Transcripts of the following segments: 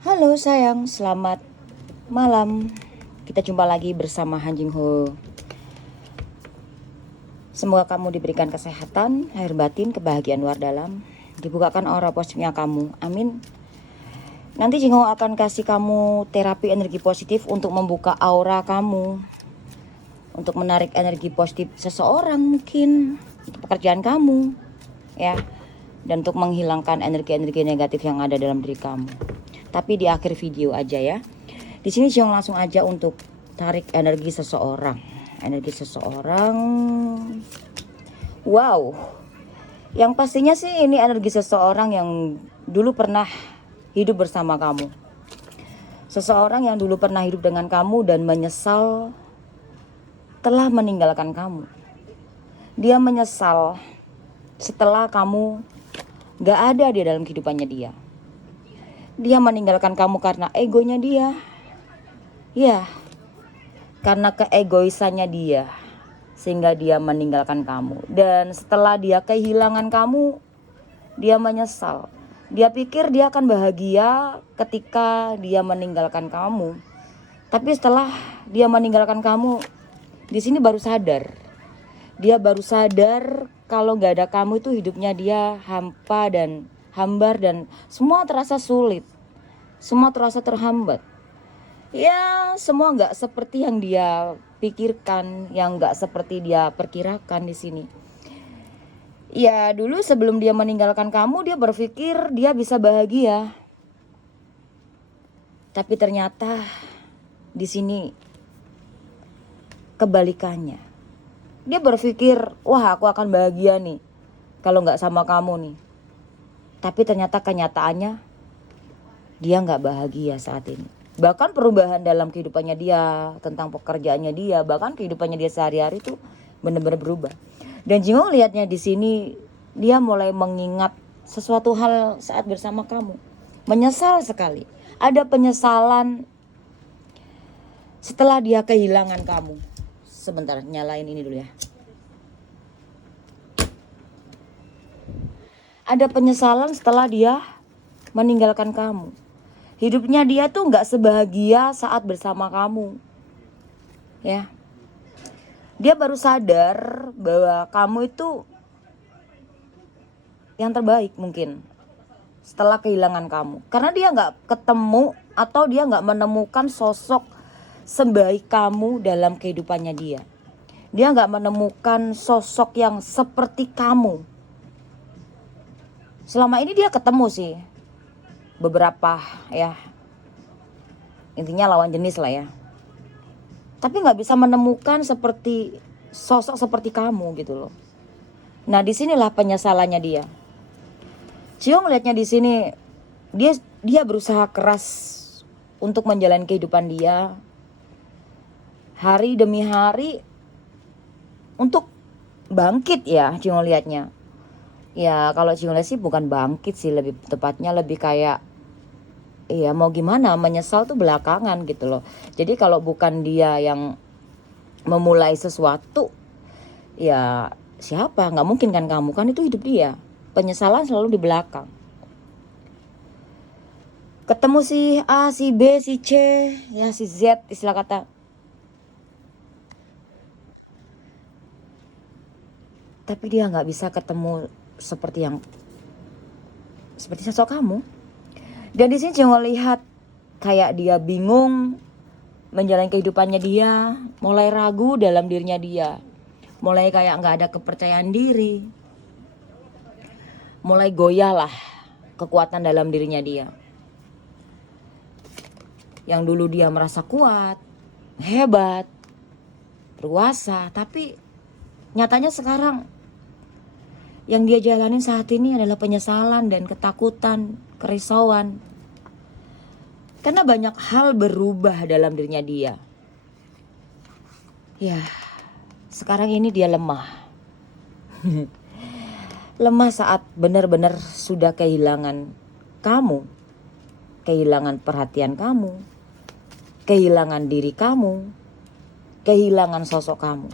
Halo sayang, selamat malam. Kita jumpa lagi bersama Han Jing Ho. Semoga kamu diberikan kesehatan, lahir batin, kebahagiaan luar dalam. Dibukakan aura positifnya kamu, amin. Nanti Jing Ho akan kasih kamu terapi energi positif untuk membuka aura kamu, untuk menarik energi positif seseorang mungkin, untuk pekerjaan kamu, ya, dan untuk menghilangkan energi-energi negatif yang ada dalam diri kamu. Tapi di akhir video aja ya. Di sini Jong langsung aja untuk tarik energi seseorang. Energi seseorang. Wow. Yang pastinya sih ini energi seseorang yang dulu pernah hidup bersama kamu. Seseorang yang dulu pernah hidup dengan kamu dan menyesal telah meninggalkan kamu. Dia menyesal setelah kamu gak ada di dalam kehidupannya dia. Dia meninggalkan kamu karena egonya dia. Ya, karena keegoisannya dia. Sehingga dia meninggalkan kamu. Dan setelah dia kehilangan kamu, dia menyesal. Dia pikir dia akan bahagia ketika dia meninggalkan kamu. Tapi setelah dia meninggalkan kamu, di sini baru sadar. Dia baru sadar kalau gak ada kamu itu hidupnya dia hampa dan hambar dan semua terasa sulit. Semua terasa terhambat. Ya, semua gak seperti yang dia pikirkan, yang gak seperti dia perkirakan di sini. Ya, dulu sebelum dia meninggalkan kamu, dia berpikir dia bisa bahagia. Tapi ternyata di sini kebalikannya. Dia berpikir, wah aku akan bahagia nih kalau gak sama kamu nih. Tapi ternyata kenyataannya dia gak bahagia saat ini. Bahkan perubahan dalam kehidupannya dia, tentang pekerjaannya dia, bahkan kehidupannya dia sehari-hari itu benar-benar berubah. Dan Jingo lihatnya di sini, dia mulai mengingat sesuatu hal saat bersama kamu. Menyesal sekali. Ada penyesalan setelah dia kehilangan kamu. Sebentar, nyalain ini dulu ya. Ada penyesalan setelah dia meninggalkan kamu. Hidupnya dia tuh gak sebahagia saat bersama kamu. Ya. Dia baru sadar bahwa kamu itu yang terbaik mungkin setelah kehilangan kamu. Karena dia gak ketemu atau dia gak menemukan sosok sebaik kamu dalam kehidupannya dia. Dia gak menemukan sosok yang seperti kamu. Selama ini dia ketemu sih beberapa ya, intinya lawan jenis lah ya. Tapi gak bisa menemukan seperti sosok seperti kamu gitu loh. Nah disinilah penyesalannya dia. Ciong lihatnya di sini, dia berusaha keras untuk menjalani kehidupan dia hari demi hari untuk bangkit ya. Ciong lihatnya ya, kalau Ciong lihat sih bukan bangkit sih, lebih tepatnya lebih kayak iya mau gimana, menyesal tuh belakangan gitu loh. Jadi kalau bukan dia yang memulai sesuatu, ya siapa? Nggak mungkin kan kamu, kan itu hidup dia. Penyesalan selalu di belakang. Ketemu si A, si B, si C, ya si Z istilah kata. Tapi dia nggak bisa ketemu seperti sosok kamu. Dan di sini cuma lihat kayak dia bingung menjalani kehidupannya dia, mulai ragu dalam dirinya dia, mulai kayak nggak ada kepercayaan diri, mulai goyah lah kekuatan dalam dirinya dia. Yang dulu dia merasa kuat, hebat, berkuasa, tapi nyatanya sekarang yang dia jalanin saat ini adalah penyesalan dan ketakutan, kerisauan. Karena banyak hal berubah dalam dirinya dia. Ya, sekarang ini dia lemah. Lemah saat benar-benar sudah kehilangan kamu. Kehilangan perhatian kamu. Kehilangan diri kamu. Kehilangan sosok kamu.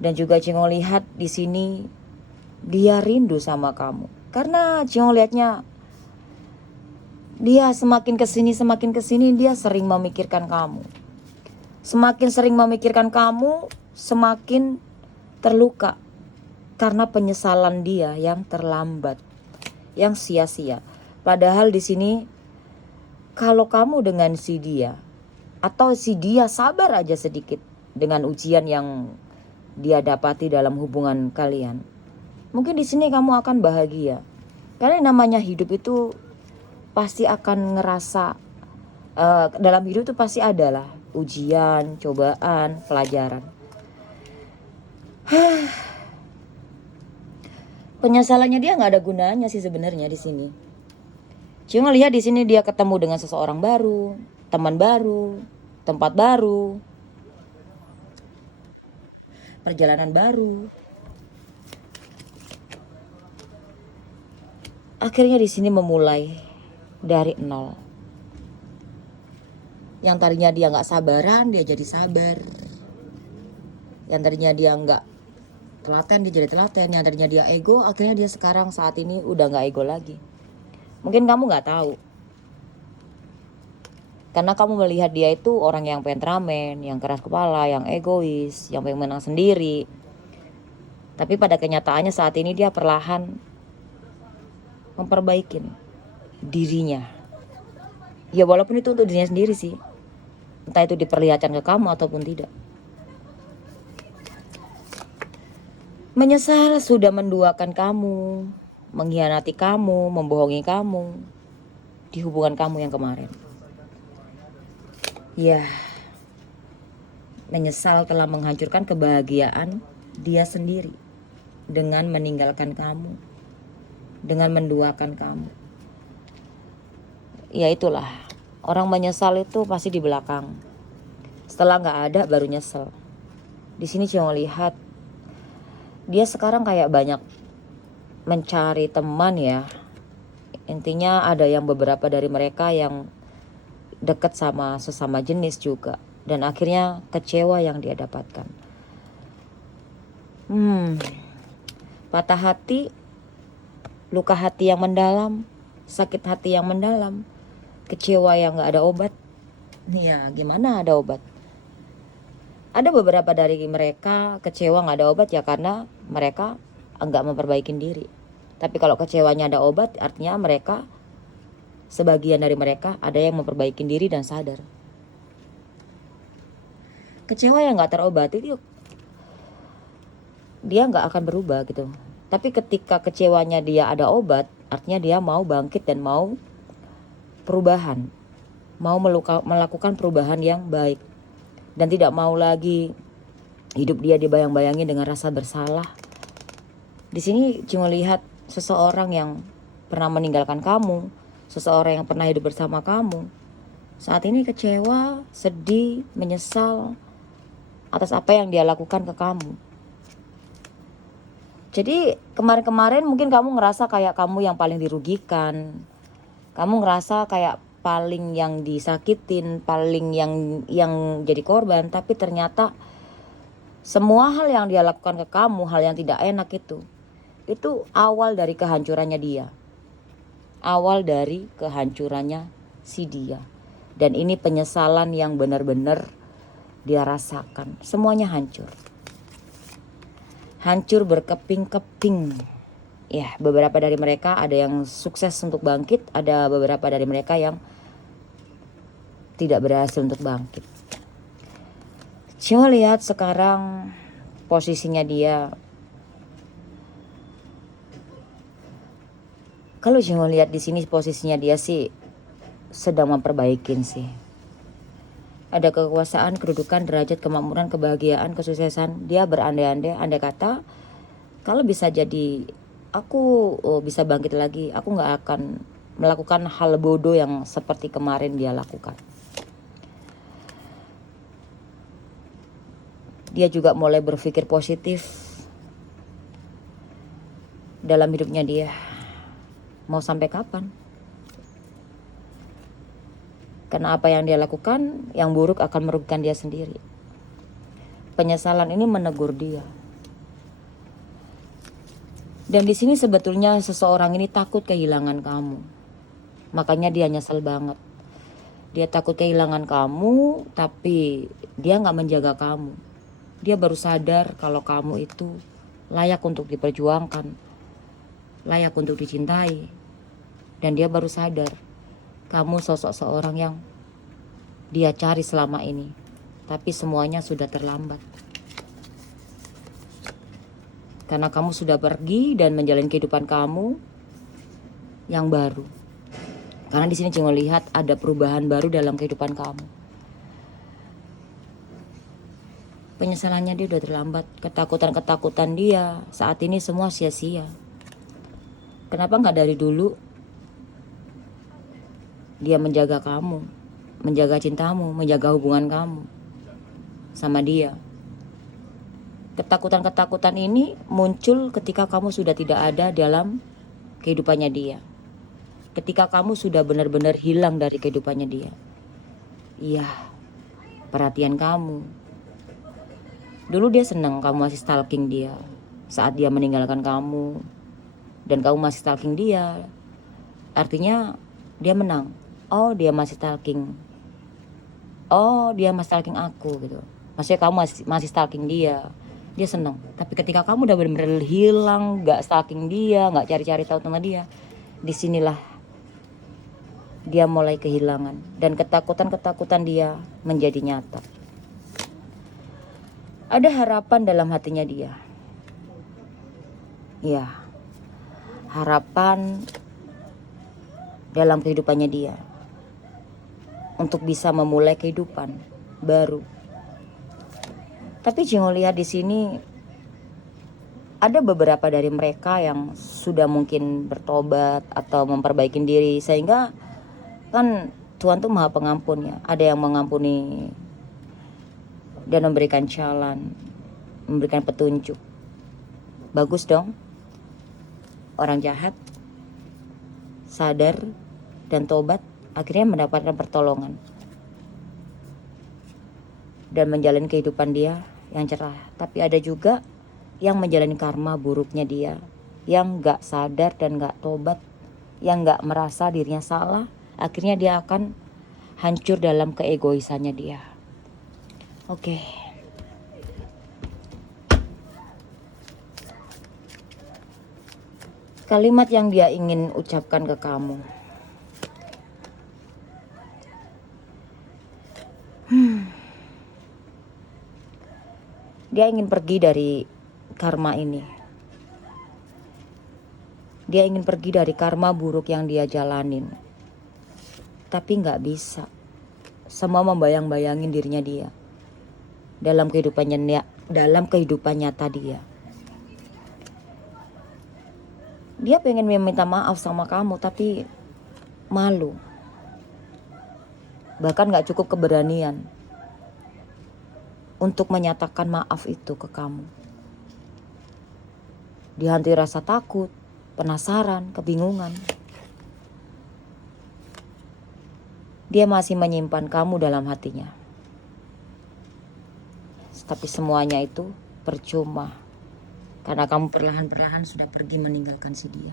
Dan juga Cingo lihat di sini dia rindu sama kamu. Karena Cingo lihatnya Dia semakin kesini dia sering memikirkan kamu. Semakin sering memikirkan kamu, semakin terluka karena penyesalan dia yang terlambat, yang sia-sia. Padahal di sini kalau kamu dengan si dia atau si dia sabar aja sedikit dengan ujian yang dia dapati dalam hubungan kalian, mungkin di sini kamu akan bahagia. Karena yang namanya hidup itu pasti akan ngerasa dalam hidup itu pasti adalah ujian, cobaan, pelajaran. Penyesalannya dia nggak ada gunanya sih sebenarnya di sini. Cuma lihat di sini dia ketemu dengan seseorang baru, teman baru, tempat baru, perjalanan baru. Akhirnya di sini memulai dari nol. Yang tadinya dia nggak sabaran, dia jadi sabar. Yang tadinya dia nggak telaten, dia jadi telaten. Yang tadinya dia ego, akhirnya dia sekarang saat ini udah nggak ego lagi. Mungkin kamu nggak tahu, karena kamu melihat dia itu orang yang temperamen, yang keras kepala, yang egois, yang pengen menang sendiri. Tapi pada kenyataannya saat ini dia perlahan memperbaikin dirinya. Ya walaupun itu untuk dirinya sendiri sih. Entah itu diperlihatkan ke kamu ataupun tidak. Menyesal sudah menduakan kamu, mengkhianati kamu, membohongi kamu di hubungan kamu yang kemarin. Ya, menyesal telah menghancurkan kebahagiaan dia sendiri dengan meninggalkan kamu, dengan menduakan kamu. Ya itulah, orang menyesal itu pasti di belakang. Setelah nggak ada baru nyesel. Di sini cuma lihat dia sekarang kayak banyak mencari teman ya. Intinya ada yang beberapa dari mereka yang dekat sama sesama jenis juga. Dan akhirnya kecewa yang dia dapatkan. Patah hati, luka hati yang mendalam, sakit hati yang mendalam, kecewa yang gak ada obat. Ya gimana ada obat? Ada beberapa dari mereka kecewa gak ada obat ya karena mereka enggak memperbaiki diri. Tapi kalau kecewanya ada obat, artinya mereka, sebagian dari mereka ada yang memperbaiki diri dan sadar. Kecewa yang gak terobati itu dia gak akan berubah gitu. Tapi ketika kecewanya dia ada obat, artinya dia mau bangkit dan mau perubahan, mau melakukan perubahan yang baik, dan tidak mau lagi hidup dia dibayang-bayangi dengan rasa bersalah. Di sini cuma lihat seseorang yang pernah meninggalkan kamu, seseorang yang pernah hidup bersama kamu, saat ini kecewa, sedih, menyesal atas apa yang dia lakukan ke kamu. Jadi kemarin-kemarin mungkin kamu ngerasa kayak kamu yang paling dirugikan. Kamu ngerasa kayak paling yang disakitin, paling yang jadi korban. Tapi ternyata semua hal yang dia lakukan ke kamu, hal yang tidak enak itu awal dari kehancurannya dia. Awal dari kehancurannya si dia. Dan ini penyesalan yang benar-benar dia rasakan. Semuanya hancur. Hancur berkeping-keping. Ya, beberapa dari mereka ada yang sukses untuk bangkit, ada beberapa dari mereka yang tidak berhasil untuk bangkit. Cuma lihat sekarang posisinya dia. Kalau cuma lihat di sini posisinya dia sih sedang memperbaikin sih. Ada kekuasaan, kedudukan, derajat, kemakmuran, kebahagiaan, kesuksesan. Dia berandai-andai, andai kata kalau bisa jadi aku bisa bangkit lagi, aku gak akan melakukan hal bodoh yang seperti kemarin dia lakukan. Dia juga mulai berpikir positif dalam hidupnya dia. Mau sampai kapan? Karena apa yang dia lakukan, yang buruk akan merugikan dia sendiri. Penyesalan ini menegur dia. Dan di sini sebetulnya seseorang ini takut kehilangan kamu. Makanya dia nyesel banget. Dia takut kehilangan kamu, tapi dia nggak menjaga kamu. Dia baru sadar kalau kamu itu layak untuk diperjuangkan, layak untuk dicintai. Dan dia baru sadar kamu sosok seorang yang dia cari selama ini. Tapi semuanya sudah terlambat. Karena kamu sudah pergi dan menjalani kehidupan kamu yang baru. Karena di sini Jingo lihat ada perubahan baru dalam kehidupan kamu. Penyesalannya dia udah terlambat. Ketakutan-ketakutan dia saat ini semua sia-sia. Kenapa nggak dari dulu dia menjaga kamu, menjaga cintamu, menjaga hubungan kamu sama dia? Ketakutan-ketakutan ini muncul ketika kamu sudah tidak ada dalam kehidupannya dia. Ketika kamu sudah benar-benar hilang dari kehidupannya dia. Iya, perhatian kamu. Dulu dia senang kamu masih stalking dia saat dia meninggalkan kamu. Dan kamu masih stalking dia. Artinya dia menang. Oh, dia masih stalking. Oh, dia masih stalking aku gitu. Maksudnya kamu masih stalking dia. Dia senang. Tapi ketika kamu udah benar-benar hilang, gak stalking dia, gak cari-cari tahu tentang dia, disinilah dia mulai kehilangan. Dan ketakutan-ketakutan dia menjadi nyata. Ada harapan dalam hatinya dia. Ya, harapan dalam kehidupannya dia. Untuk bisa memulai kehidupan baru. Tapi Jingo lihat di sini ada beberapa dari mereka yang sudah mungkin bertobat atau memperbaiki diri, sehingga kan Tuhan tuh Maha Pengampun ya. Ada yang mengampuni dan memberikan jalan, memberikan petunjuk. Bagus dong. Orang jahat sadar dan tobat, akhirnya mendapatkan pertolongan dan menjalani kehidupan dia yang cerah. Tapi ada juga yang menjalani karma buruknya dia, yang gak sadar dan gak tobat, yang gak merasa dirinya salah. Akhirnya dia akan hancur dalam keegoisannya dia. Oke. Kalimat yang dia ingin ucapkan ke kamu. Dia ingin pergi dari karma ini. Dia ingin pergi dari karma buruk yang dia jalanin. Tapi nggak bisa. Semua membayang-bayangin dirinya dia. Dalam kehidupan nyata dia. Dia pengen meminta maaf sama kamu, tapi malu. Bahkan gak cukup keberanian untuk menyatakan maaf itu ke kamu. Dihantui rasa takut, penasaran, kebingungan. Dia masih menyimpan kamu dalam hatinya. Tapi semuanya itu percuma. Karena kamu perlahan-perlahan sudah pergi meninggalkan si dia.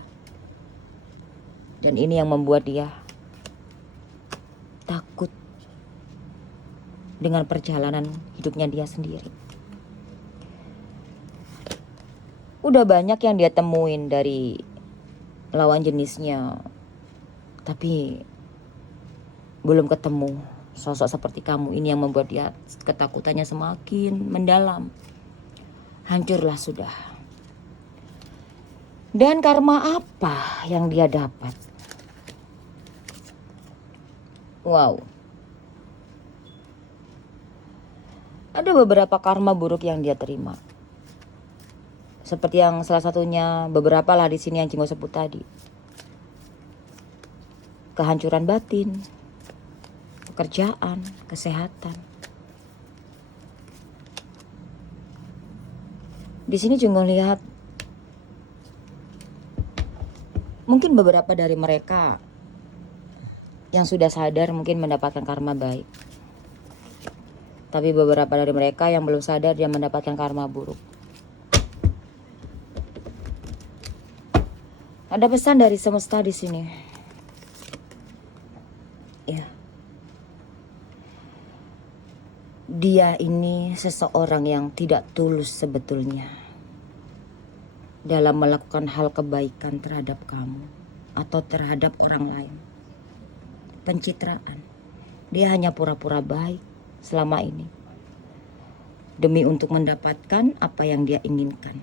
Dan ini yang membuat dia takut dengan perjalanan hidupnya dia sendiri. Udah banyak yang dia temuin dari lawan jenisnya, tapi belum ketemu sosok seperti kamu. Ini yang membuat dia ketakutannya semakin mendalam. Hancurlah sudah. Dan karma apa yang dia dapat? Wow. Ada beberapa karma buruk yang dia terima. Seperti yang salah satunya, beberapa lah di sini yang Jingo sebut tadi. Kehancuran batin, pekerjaan, kesehatan. Di sini Jingo lihat mungkin beberapa dari mereka yang sudah sadar mungkin mendapatkan karma baik. Tapi beberapa dari mereka yang belum sadar dia mendapatkan karma buruk. Ada pesan dari semesta di sini. dia ini seseorang yang tidak tulus sebetulnya dalam melakukan hal kebaikan terhadap kamu atau terhadap orang lain. Pencitraan. Dia hanya pura-pura baik selama ini demi untuk mendapatkan apa yang dia inginkan,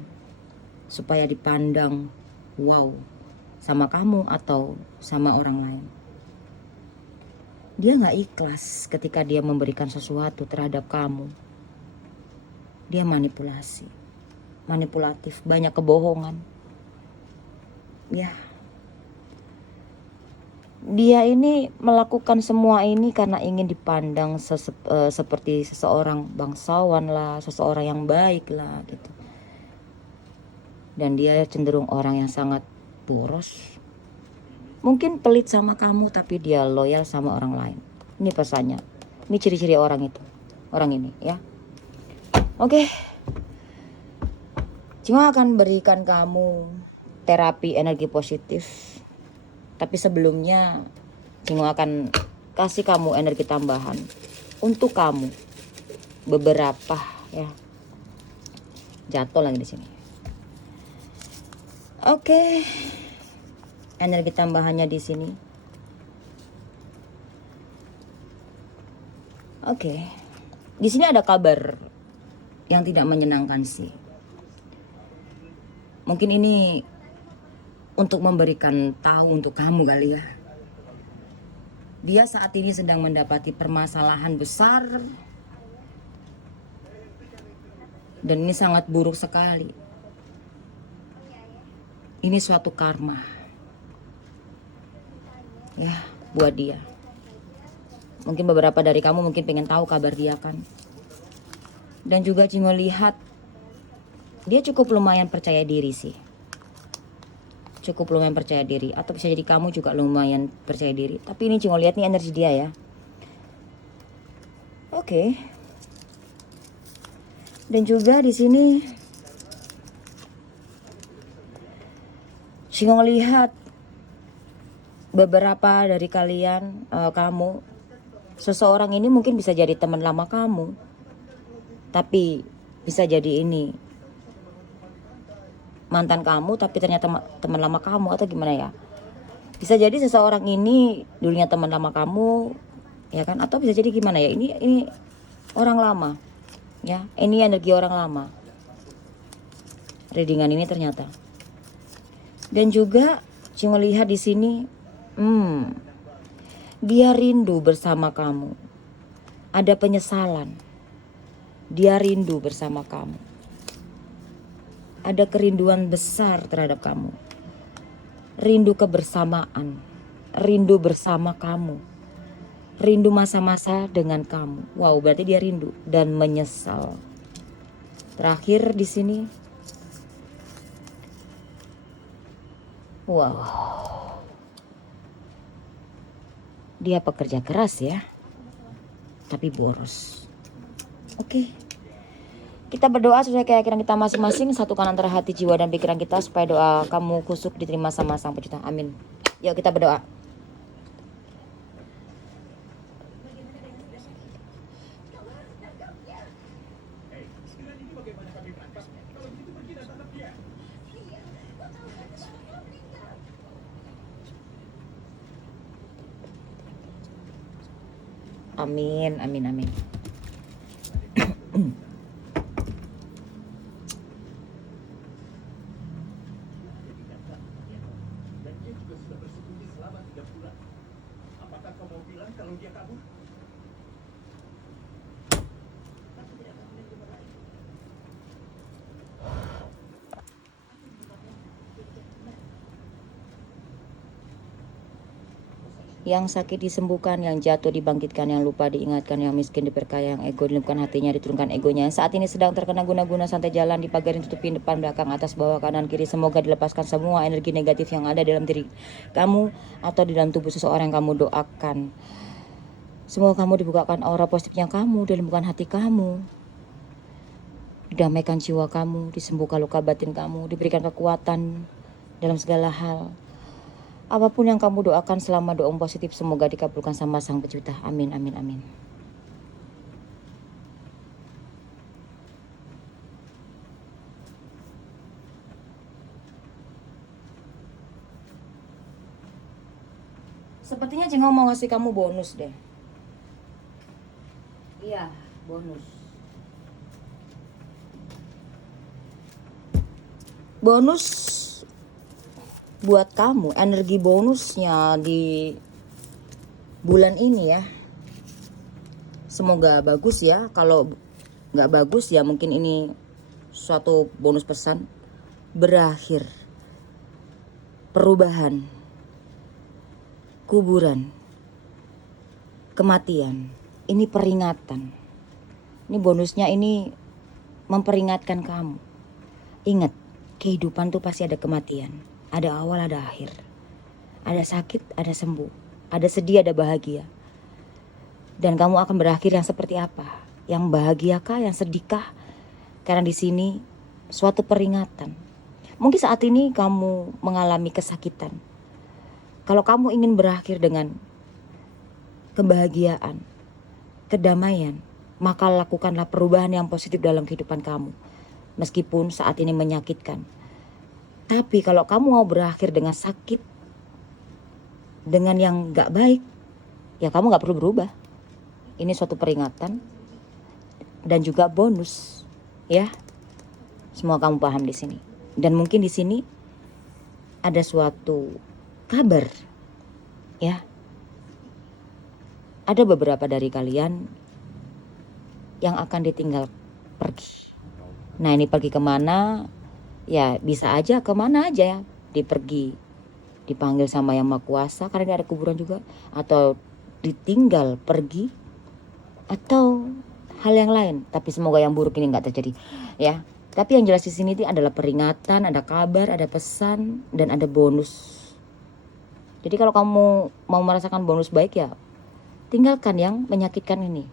supaya dipandang wow sama kamu atau sama orang lain. Dia gak ikhlas ketika dia memberikan sesuatu terhadap kamu. Dia manipulatif, banyak kebohongan. Ya, dia ini melakukan semua ini karena ingin dipandang seperti seseorang bangsawan lah, seseorang yang baik lah gitu. Dan dia cenderung orang yang sangat boros. Mungkin pelit sama kamu tapi dia loyal sama orang lain. Ini pesannya. Ini ciri-ciri orang itu. Orang ini ya. Oke. Cuma akan berikan kamu terapi energi positif. Tapi sebelumnya Cinggu akan kasih kamu energi tambahan untuk kamu. Beberapa ya. Jatuh lagi di sini. Oke. Energi tambahannya di sini. Oke. Di sini ada kabar yang tidak menyenangkan sih. Mungkin ini untuk memberikan tahu untuk kamu kali ya. Dia saat ini sedang mendapati permasalahan besar. Dan ini sangat buruk sekali. Ini suatu karma. Ya, buat dia. Mungkin beberapa dari kamu mungkin pengen tahu kabar dia kan. Dan juga Cinggu lihat dia cukup lumayan percaya diri sih. Cukup lumayan percaya diri. Atau bisa jadi kamu juga lumayan percaya diri. Tapi ini Cinggu lihat nih energi dia ya. Oke. Dan juga di sini Cinggu lihat beberapa dari kalian, kamu, seseorang ini mungkin bisa jadi teman lama kamu, tapi bisa jadi ini mantan kamu tapi ternyata teman lama kamu atau gimana ya. Bisa jadi seseorang ini dulunya teman lama kamu, ya kan? Atau bisa jadi gimana ya? Ini orang lama, ya. Ini energi orang lama. Readingan ini ternyata. Dan juga Cinggu lihat di sini. Dia rindu bersama kamu. Ada penyesalan. Dia rindu bersama kamu. Ada kerinduan besar terhadap kamu. Rindu kebersamaan. Rindu bersama kamu. Rindu masa-masa dengan kamu. Wow, berarti dia rindu dan menyesal. Terakhir di sini. Wow. Dia pekerja keras ya, tapi boros. Oke. Kita berdoa sesuai keyakinan kita masing-masing. Satukan antara hati, jiwa, dan pikiran kita supaya doa kamu kusuk diterima sama Sang Pencipta. Amin. Yuk kita berdoa. Amin, amin, amin. Yang sakit disembuhkan, yang jatuh dibangkitkan, yang lupa diingatkan, yang miskin diperkaya, yang ego dilumpuhkan hatinya, diturunkan egonya. Yang saat ini sedang terkena guna-guna santai jalan, dipagarin, tutupin depan, belakang, atas, bawah, kanan, kiri. Semoga dilepaskan semua energi negatif yang ada dalam diri kamu atau di dalam tubuh seseorang yang kamu doakan. Semoga kamu dibukakan aura positifnya kamu, dilumpuhkan hati kamu, didamaikan jiwa kamu, disembuhkan luka batin kamu, diberikan kekuatan dalam segala hal. Apapun yang kamu doakan selama doa positif semoga dikabulkan sama Sang Pencipta. Amin, amin, amin. Jingo mau ngasih kamu bonus deh. Iya, bonus. Bonus buat kamu, energi bonusnya di bulan ini ya. Semoga bagus ya. Kalau nggak bagus ya mungkin ini suatu bonus pesan. Berakhir. Perubahan. Kuburan. Kematian. Ini peringatan. Ini bonusnya ini memperingatkan kamu. Ingat, kehidupan tuh pasti ada kematian. Ada awal, ada akhir. Ada sakit, ada sembuh. Ada sedih, ada bahagia. Dan kamu akan berakhir yang seperti apa? Yang bahagiakah, yang sedihkah? Karena di sini suatu peringatan. Mungkin saat ini kamu mengalami kesakitan. Kalau kamu ingin berakhir dengan kebahagiaan, kedamaian, maka lakukanlah perubahan yang positif dalam kehidupan kamu. Meskipun saat ini menyakitkan. Tapi kalau kamu mau berakhir dengan sakit, dengan yang gak baik, ya kamu gak perlu berubah. Ini suatu peringatan dan juga bonus, ya. Semua kamu paham di sini. Dan mungkin di sini ada suatu kabar, ya. Ada beberapa dari kalian yang akan ditinggal pergi. Nah, ini pergi kemana? Ya bisa aja kemana aja ya. Dipergi, dipanggil sama Yang Maha Kuasa karena ini ada kuburan juga. Atau ditinggal pergi. Atau hal yang lain. Tapi semoga yang buruk ini gak terjadi ya. Tapi yang jelas di sini adalah peringatan, ada kabar, ada pesan, dan ada bonus. Jadi kalau kamu mau merasakan bonus baik ya, tinggalkan yang menyakitkan ini.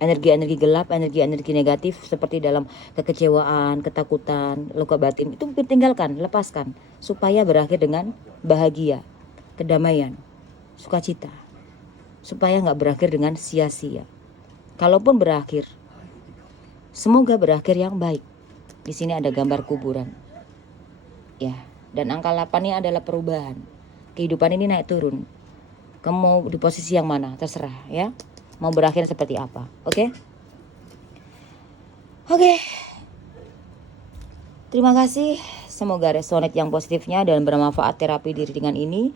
Energi-energi gelap, energi-energi negatif seperti dalam kekecewaan, ketakutan, luka batin, itu tinggalkan, lepaskan. Supaya berakhir dengan bahagia, kedamaian, sukacita. Supaya gak berakhir dengan sia-sia. Kalaupun berakhir, semoga berakhir yang baik. Di sini ada gambar kuburan. Ya, dan angka 8 ini adalah perubahan. Kehidupan ini naik turun. Kamu mau di posisi yang mana? Terserah ya. Mau berakhir seperti apa? Oke? Oke. Terima kasih. Semoga resonate yang positifnya dan bermanfaat terapi diri dengan ini.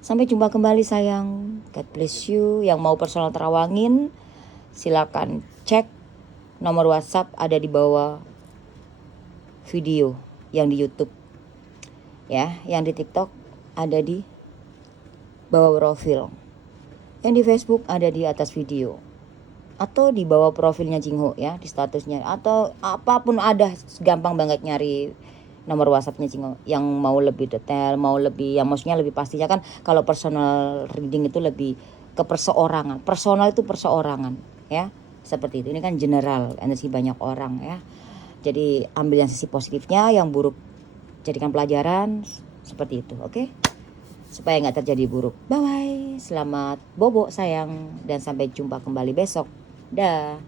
Sampai jumpa kembali sayang. God bless you. Yang mau personal terawangin, silakan cek nomor WhatsApp ada di bawah video yang di YouTube. Ya, yang di TikTok ada di bawah profil. Yang di Facebook ada di atas video. Atau di bawah profilnya Jingho ya, di statusnya. Atau apapun ada, gampang banget nyari nomor WhatsAppnya Jingho. Yang mau lebih detail, mau lebih, yang maksudnya lebih pastinya kan kalau personal reading itu lebih ke perseorangan. Personal itu perseorangan ya. Seperti itu. Ini kan general, energi banyak orang ya. Jadi ambil yang sisi positifnya, yang buruk jadikan pelajaran. Seperti itu, oke? Supaya nggak terjadi buruk. Bye-bye. Selamat bobo sayang. Dan sampai jumpa kembali besok. Dah.